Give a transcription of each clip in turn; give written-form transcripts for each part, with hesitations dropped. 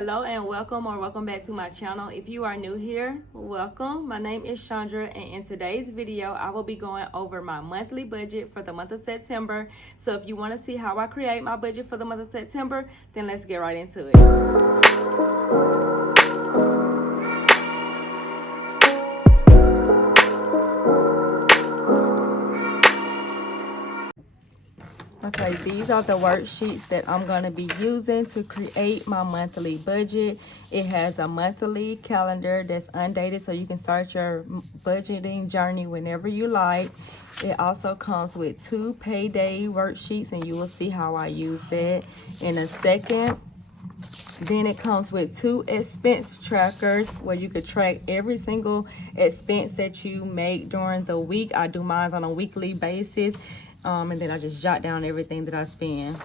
Hello and welcome back to my channel. If you are new here, welcome. My name is Chandra, and in today's video I will be going over my monthly budget for the month of September. So if you want to see how I create my budget for the month of September, then let's get right into it. Okay, these are the worksheets that I'm going to be using to create my monthly budget. It has a monthly calendar that's undated, so you can start your budgeting journey whenever you like. It also comes with 2 payday worksheets, and you will see how I use that in a second. Then it comes with 2 expense trackers where you could track every single expense that you make during the week. I do mine on a weekly basis. And then I just jot down everything that I spend.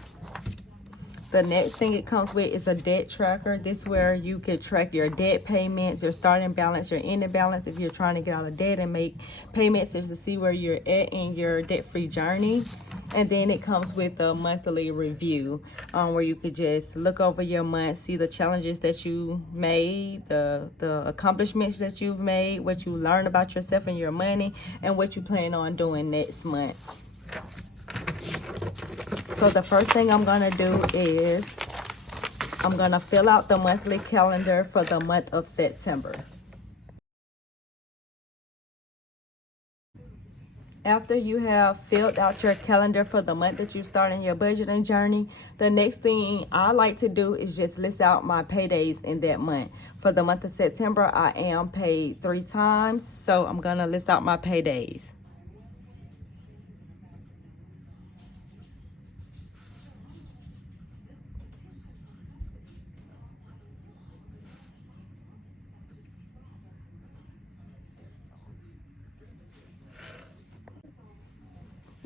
The next thing it comes with is a debt tracker. This is where you could track your debt payments, your starting balance, your ending balance if you're trying to get out of debt and make payments, just to see where you're at in your debt-free journey. And then it comes with a monthly review where you could just look over your month, see the challenges that you made, the accomplishments that you've made, what you learned about yourself and your money, and what you plan on doing next month. So the first thing I'm going to do is I'm going to fill out the monthly calendar for the month of September. After you have filled out your calendar for the month that you start in your budgeting journey, the next thing I like to do is just list out my paydays in that month. For the month of September, I am paid 3 times, so I'm going to list out my paydays.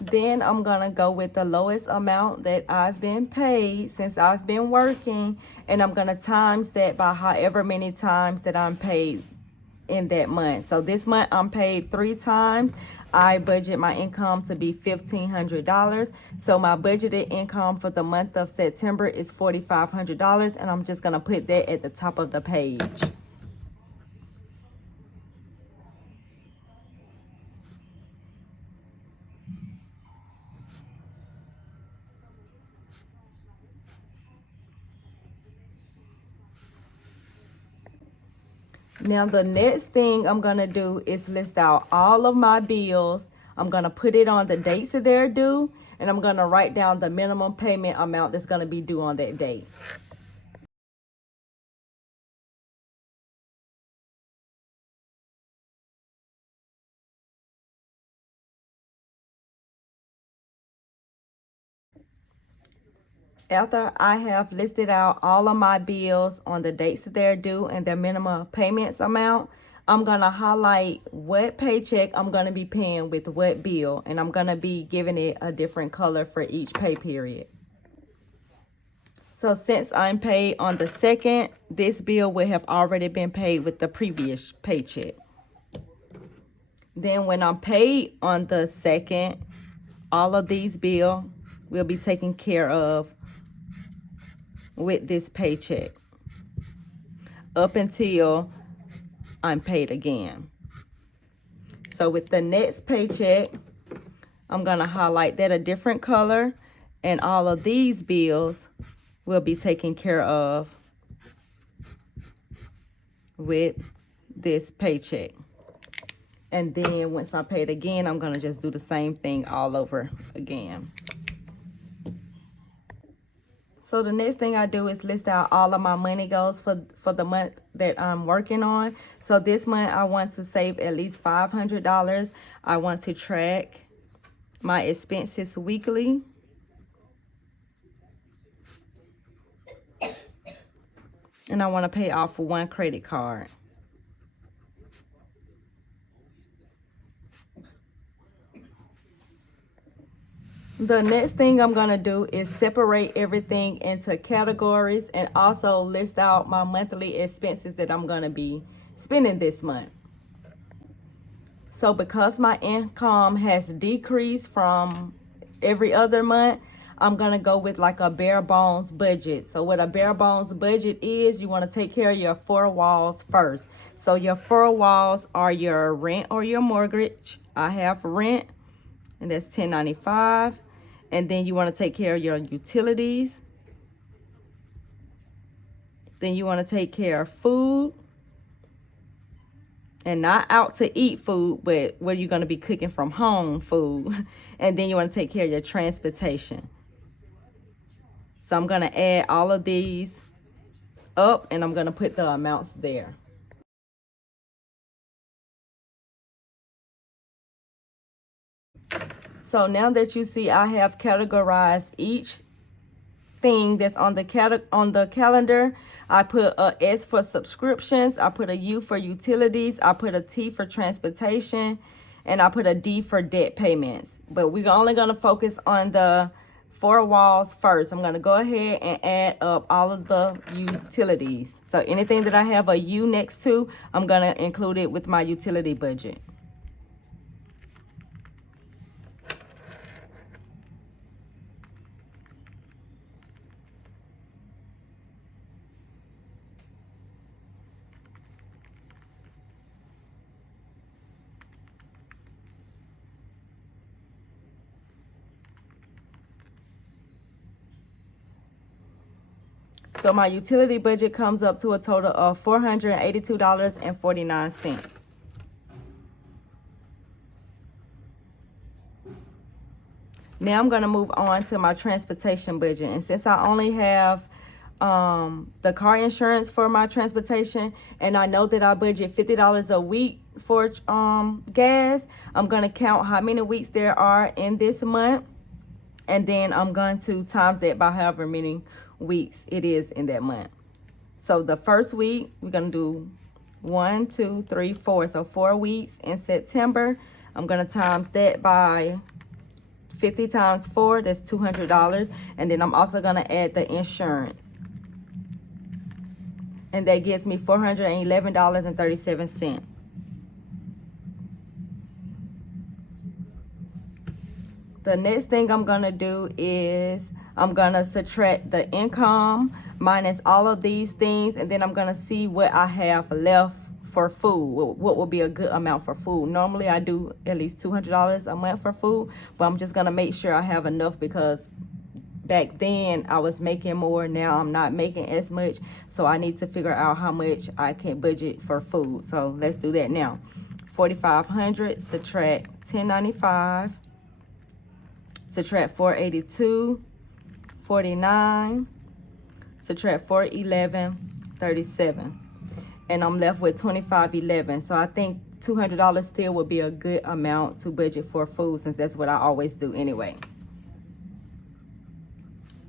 Then I'm going to go with the lowest amount that I've been paid since I've been working. And I'm going to times that by however many times that I'm paid in that month. So this month I'm paid 3 times. I budget my income to be $1,500. So my budgeted income for the month of September is $4,500. And I'm just going to put that at the top of the page. Now the next thing I'm going to do is list out all of my bills. I'm going to put it on the dates that they're due, and I'm going to write down the minimum payment amount that's going to be due on that date. After I have listed out all of my bills on the dates that they're due and their minimum payments amount, I'm going to highlight what paycheck I'm going to be paying with what bill, and I'm going to be giving it a different color for each pay period. So since I'm paid on the 2nd, this bill will have already been paid with the previous paycheck. Then when I'm paid on the 2nd, all of these bills will be taken care of with this paycheck up until I'm paid again. So with the next paycheck, I'm going to highlight that a different color, and all of these bills will be taken care of with this paycheck. And then once I'm paid again, I'm going to just do the same thing all over again. So the next thing I do is list out all of my money goals for the month that I'm working on. So this month I want to save at least $500. I want to track my expenses weekly. And I want to pay off 1 credit card. The next thing I'm going to do is separate everything into categories and also list out my monthly expenses that I'm going to be spending this month. So because my income has decreased from every other month, I'm going to go with like a bare bones budget. So what a bare bones budget is, you want to take care of your four walls first. So your four walls are your rent or your mortgage. I have rent, and that's $10.95. And then you want to take care of your utilities. Then you want to take care of food. And not out to eat food, but where you're going to be cooking from home food. And then you want to take care of your transportation. So I'm going to add all of these up, and I'm going to put the amounts there. So now that you see I have categorized each thing that's on the calendar, I put a S for subscriptions, I put a U for utilities, I put a T for transportation, and I put a D for debt payments. But we're only going to focus on the four walls first. I'm going to go ahead and add up all of the utilities. So anything that I have a U next to, I'm going to include it with my utility budget. So my utility budget comes up to a total of $482.49. Now I'm going to move on to my transportation budget. And since I only have the car insurance for my transportation, and I know that I budget $50 a week for gas, I'm going to count how many weeks there are in this month. And then I'm going to times that by however many weeks it is in that month. So the first week, we're going to do 1, 2, 3, 4. So 4 weeks in September. I'm going to times that by 50 times 4, that's $200. And then I'm also going to add the insurance. And that gets me $411.37. The next thing I'm going to do is I'm going to subtract the income minus all of these things, and then I'm going to see what I have left for food. What will be a good amount for food? Normally I do at least $200 a month for food, but I'm just going to make sure I have enough because back then I was making more. Now I'm not making as much, so I need to figure out how much I can budget for food. So let's do that now. 4,500 subtract 1095. Subtract 482, 49, subtract 411, 37. And I'm left with 2511. So I think $200 still would be a good amount to budget for food, since that's what I always do anyway.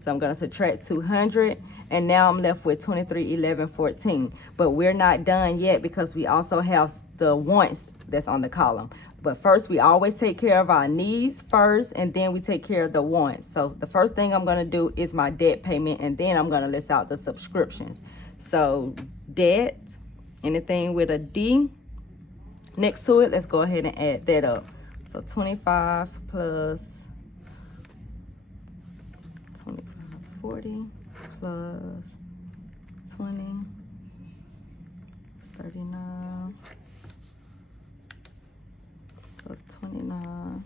So I'm going to subtract 200, and now I'm left with 2311.14. But we're not done yet because we also have the wants that's on the column. But first, we always take care of our needs first, and then we take care of the wants. So the first thing I'm going to do is my debt payment, and then I'm going to list out the subscriptions. So debt, anything with a D next to it, let's go ahead and add that up. So 25 plus 2540 plus 20 is 39 plus 29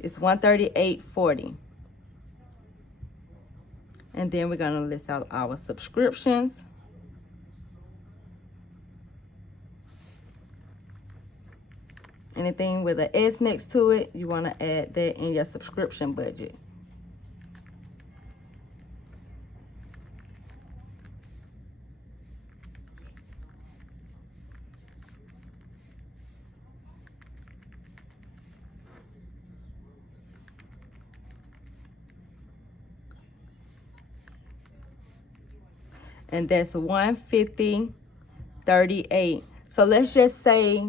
is 138.40. And then we're going to list out our subscriptions. Anything with an S next to it, you want to add that in your subscription budget. And that's 150.38. So let's just say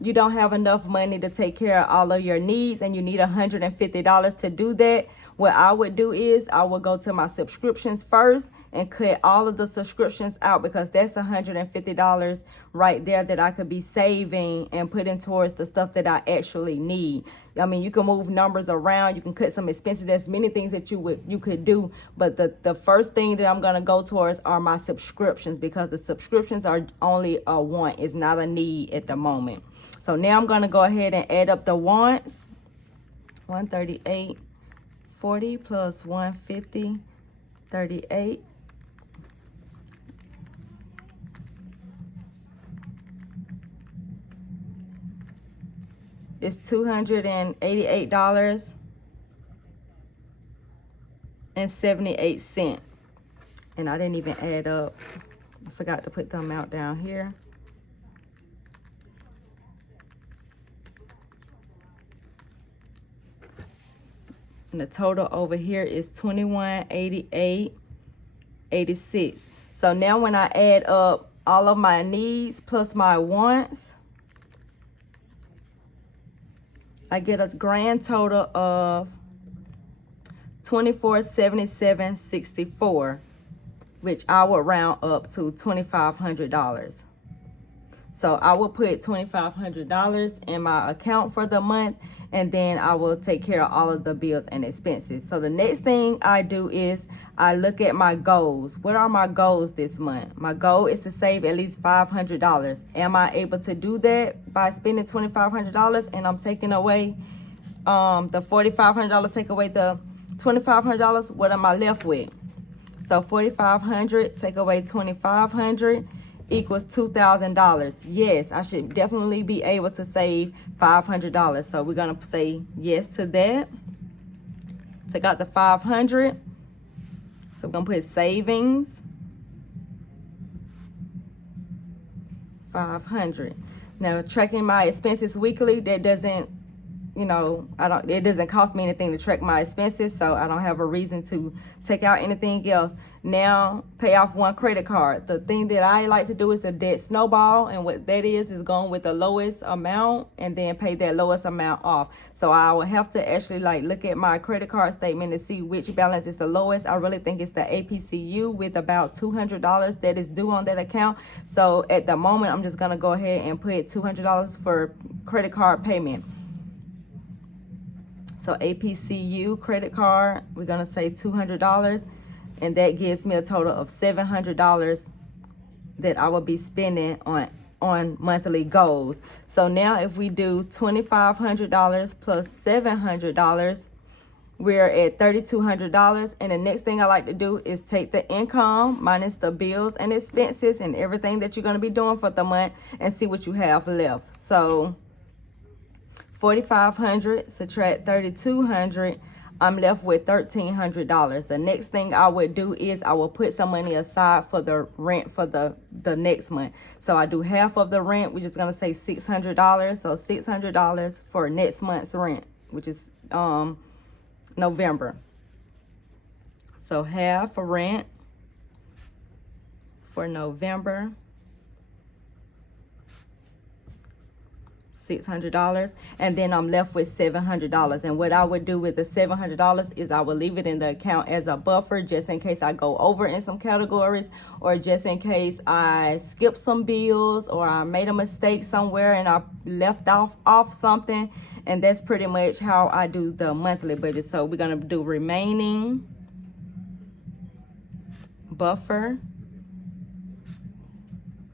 you don't have enough money to take care of all of your needs and you need $150 to do that, what I would do is I would go to my subscriptions first and cut all of the subscriptions out, because that's $150 right there that I could be saving and putting towards the stuff that I actually need. I mean, you can move numbers around, you can cut some expenses. There's many things that you could do, but the first thing that I'm gonna go towards are my subscriptions, because the subscriptions are only a want, it's not a need at the moment. So now I'm gonna go ahead and add up the wants. 138.40 plus 150.38. It's $288.78. And I didn't even add up. I forgot to put the amount down here. And the total over here is $2188.86. So now when I add up all of my needs plus my wants, I get a grand total of $2477.64, which I would round up to $2,500. So I will put $2,500 in my account for the month, and then I will take care of all of the bills and expenses. So the next thing I do is I look at my goals. What are my goals this month? My goal is to save at least $500. Am I able to do that by spending $2,500 and I'm taking away the $4,500, take away the $2,500? What am I left with? So $4,500 take away $2,500 equals $2,000. Yes, I should definitely be able to save $500. So we're gonna say yes to that. Take out the 500. So we're gonna put savings 500. Now tracking my expenses weekly, that doesn't, it doesn't cost me anything to track my expenses, so I don't have a reason to take out anything else. Now, pay off one credit card. The thing that I like to do is the debt snowball, and what that is going with the lowest amount and then pay that lowest amount off. So I will have to actually look at my credit card statement to see which balance is the lowest. I really think it's the APCU with about $200 that is due on that account. So at the moment, I'm just gonna go ahead and put $200 for credit card payment. So APCU credit card, we're gonna say $200, and that gives me a total of $700 that I will be spending on monthly goals. So now if we do $2,500 plus $700, we're at $3,200. And the next thing I like to do is take the income minus the bills and expenses and everything that you're gonna be doing for the month and see what you have left. So $4,500 subtract $3,200, I'm left with $1,300. The next thing I would do is I will put some money aside for the rent for the next month. So I do half of the rent. We're just gonna say $600. So $600 for next month's rent, which is November. So half for rent for November, $600, and then I'm left with $700. And what I would do with the $700 is I would leave it in the account as a buffer, just in case I go over in some categories, or just in case I skip some bills, or I made a mistake somewhere and I left off something. And that's pretty much how I do the monthly budget. So we're gonna do remaining buffer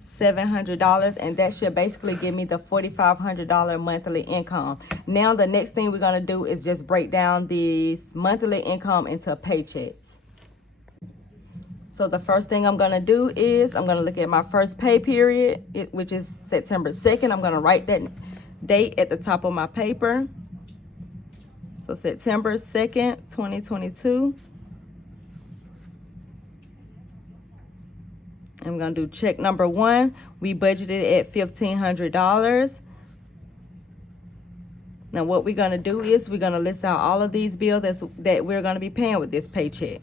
$700, and that should basically give me the $4,500 monthly income. Now the next thing we're gonna do is just break down this monthly income into paychecks. So the first thing I'm gonna do is I'm gonna look at my first pay period, which is September 2nd. I'm gonna write that date at the top of my paper. So September 2nd, 2022. I'm gonna do check number 1. We budgeted at $1,500. Now what we're gonna do is we're gonna list out all of these bills that we're gonna be paying with this paycheck.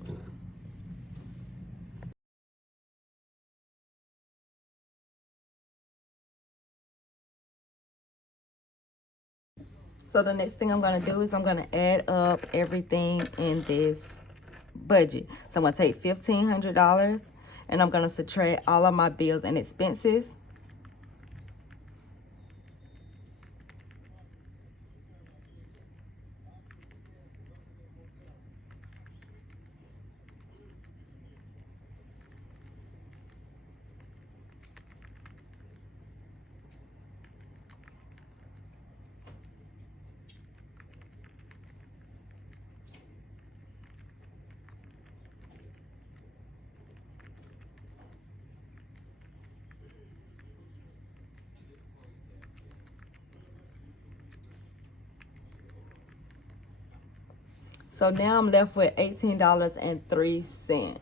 So the next thing I'm going to do is I'm going to add up everything in this budget. So I'm going to take $1,500 and I'm going to subtract all of my bills and expenses. So now I'm left with $18.03.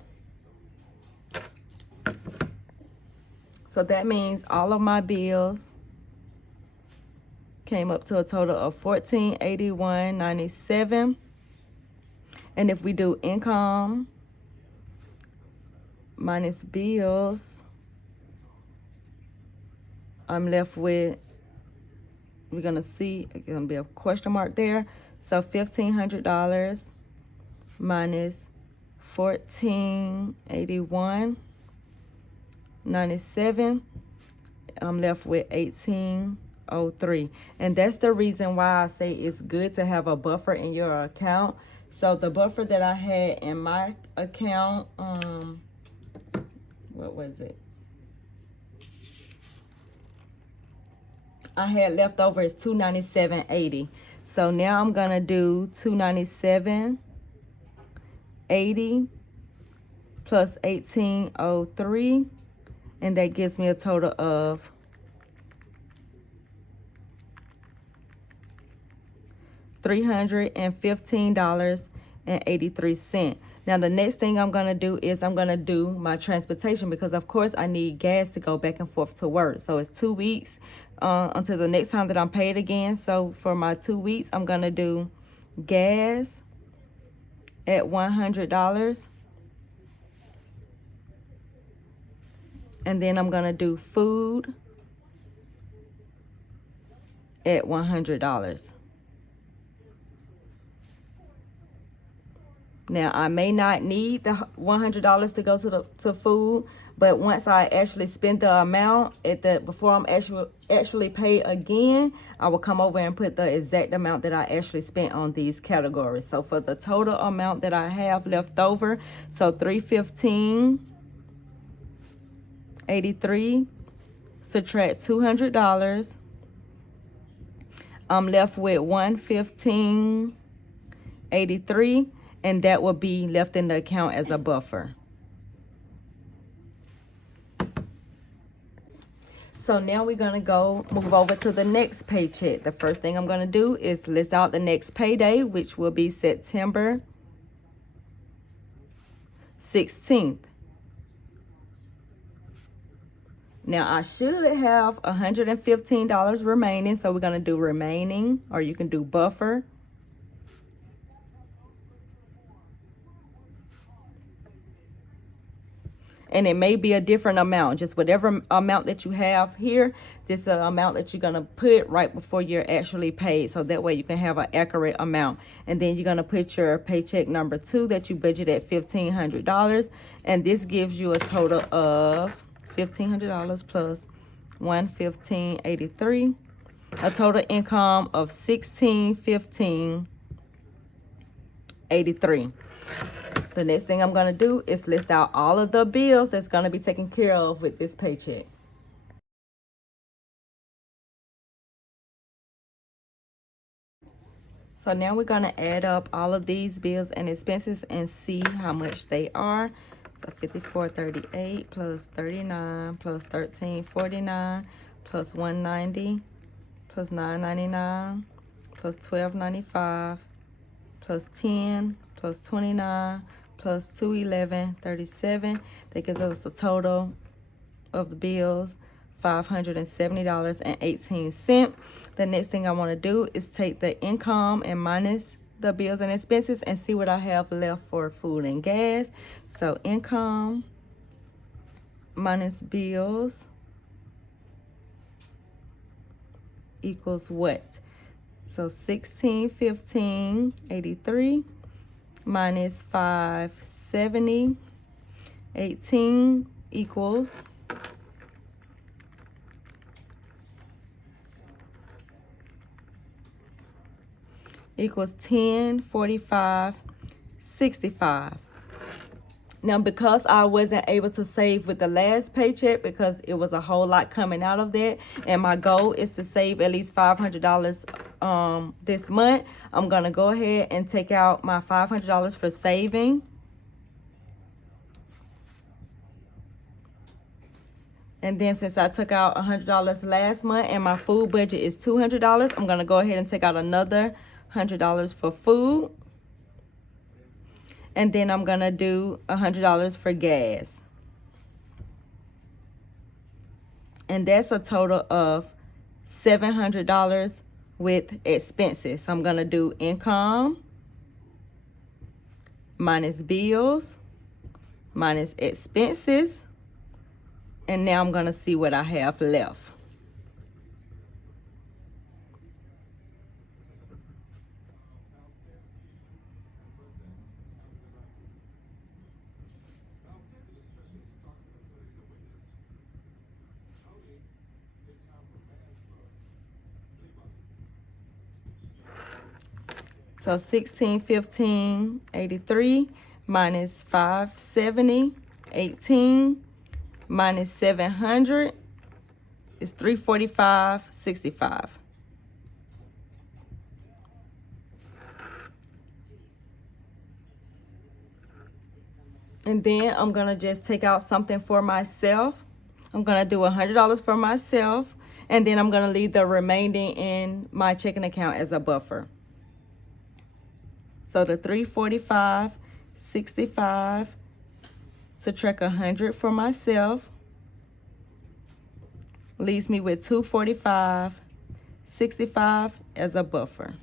So that means all of my bills came up to a total of $1481.97. And if we do income minus bills, I'm left with, we're gonna see, it's gonna be a question mark there. So $1,500 minus $1481.97. I'm left with $18.03. And that's the reason why I say it's good to have a buffer in your account. So the buffer that I had in my account, what was it? I had left over is $297.80. So now I'm gonna do $297.80 plus $18.03, and that gives me a total of $315.83. Now the next thing I'm gonna do is I'm gonna do my transportation, because of course I need gas to go back and forth to work. So it's 2 weeks until the next time that I'm paid again. So for my 2 weeks, I'm gonna do gas at $100, and then I'm gonna do food at $100. Now, I may not need the $100 to go to food, but once I actually spend the amount before I'm actually paid again, I will come over and put the exact amount that I actually spent on these categories. So for the total amount that I have left over, so $315.83 subtract $200, I'm left with $115.83. And that will be left in the account as a buffer. So now we're gonna move over to the next paycheck. The first thing I'm gonna do is list out the next payday, which will be September 16th. Now I should have $115 remaining, so we're gonna do remaining, or you can do buffer. And it may be a different amount, just whatever amount that you have here, this is the amount that you're gonna put right before you're actually paid. So that way you can have an accurate amount. And then you're gonna put your paycheck number 2 that you budget at $1,500. And this gives you a total of $1,500 plus $115.83, a total income of $1,615.83. The next thing I'm going to do is list out all of the bills that's going to be taken care of with this paycheck. So now we're going to add up all of these bills and expenses and see how much they are. So $54.38 plus $39 plus $13.49 plus $190 plus $9.99 plus $12.95 plus $10 plus $29 plus $211.37. That gives us a total of the bills $570.18. The next thing I want to do is take the income and minus the bills and expenses and see what I have left for food and gas. So income minus bills equals what? So 1615.83 minus 570.18 equals equals 1045.65. Now, because I wasn't able to save with the last paycheck because it was a whole lot coming out of that, and my goal is to save at least $500 this month, I'm going to go ahead and take out my $500 for saving. And then since I took out $100 last month and my food budget is $200, I'm going to go ahead and take out another $100 for food. And then I'm going to do $100 for gas. And that's a total of $700 with expenses. So I'm going to do income minus bills minus expenses. And now I'm going to see what I have left. So 1615.83 minus 570.18 minus 700 is 345.65. And then I'm gonna just take out something for myself. I'm gonna do $100 for myself, and then I'm gonna leave the remaining in my checking account as a buffer. So the 345.65, subtract 100 for myself, leaves me with 245.65 as a buffer.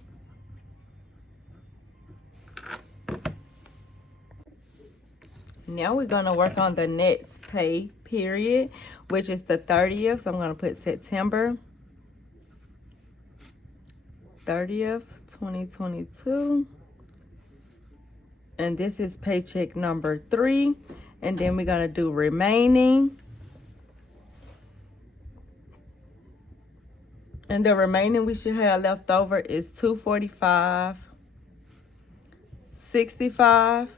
Now we're gonna work on the next pay period, which is the 30th. So I'm gonna put September 30th, 2022. And this is paycheck number 3. And then we're going to do remaining. And the remaining we should have left over is $245.65.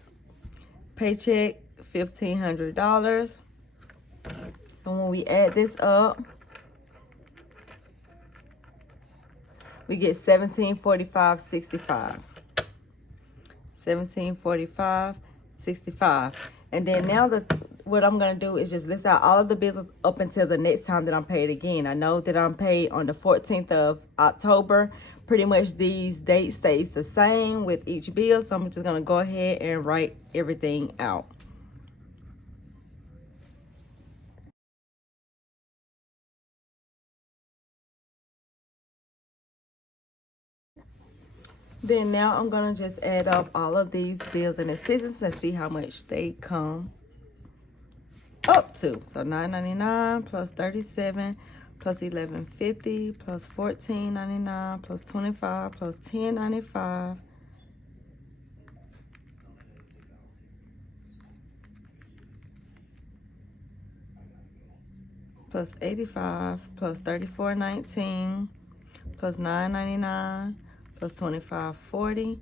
Paycheck $1,500. And when we add this up, we get $1,745.65. $1,745.65. And then now what I'm going to do is just list out all of the bills up until the next time that I'm paid again. I know that I'm paid on the 14th of October. Pretty much these dates stays the same with each bill. So I'm just going to go ahead and write everything out. Then now I'm going to just add up all of these bills and expenses and see how much they come up to. So $9.99 plus 37 plus 11.50 plus 14.99 plus 25 plus 10.95 plus 85 plus 34.19 plus 9.99 plus 25.40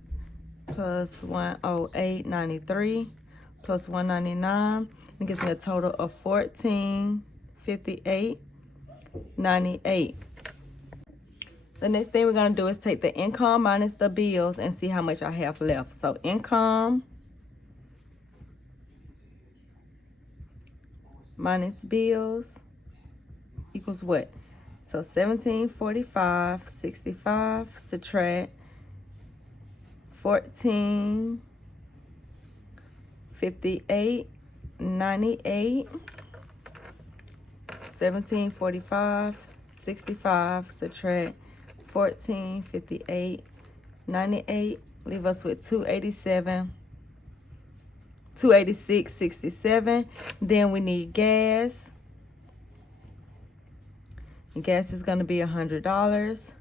plus 108.93 plus 199. It gives me a total of 1458.98. The next thing we're going to do is take the income minus the bills and see how much I have left. So income minus bills equals what? So 1745.65 subtract 1458.98. 1745.65 subtract 1458.98 leave us with 286.67. Then we need gas. And gas is going to be $100.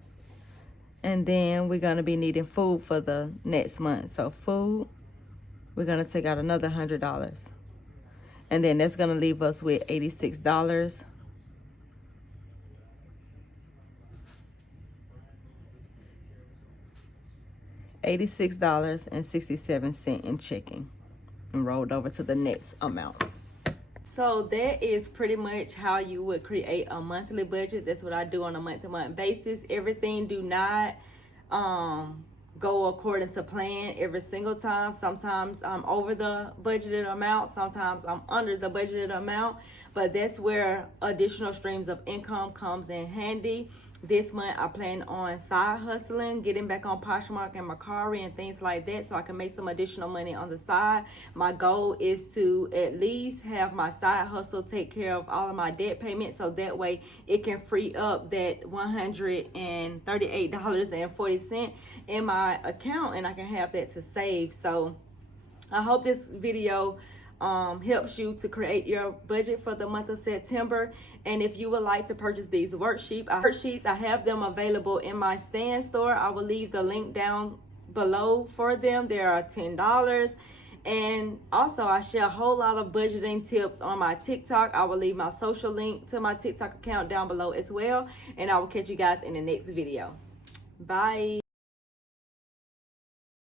And then we're going to be needing food for the next month. So food, we're going to take out another $100. And then that's going to leave us with $86. $86.67 in checking, and rolled over to the next amount. So that is pretty much how you would create a monthly budget. That's what I do on a month-to-month basis. Everything do not go according to plan every single time. Sometimes I'm over the budgeted amount, sometimes I'm under the budgeted amount, but that's where additional streams of income comes in handy. This month I plan on side hustling, getting back on Poshmark and Mercari and things like that, so I can make some additional money on the side. My goal is to at least have my side hustle take care of all of my debt payments, so that way it can free up that $138.40 in my account, and I can have that to save. So I hope this video helps you to create your budget for the month of September. And if you would like to purchase these worksheets, I have them available in my Stand store. I will leave the link down below for them. They are $10. And also I share a whole lot of budgeting tips on my TikTok. I will leave my social link to my TikTok account down below as well. And I will catch you guys in the next video. Bye.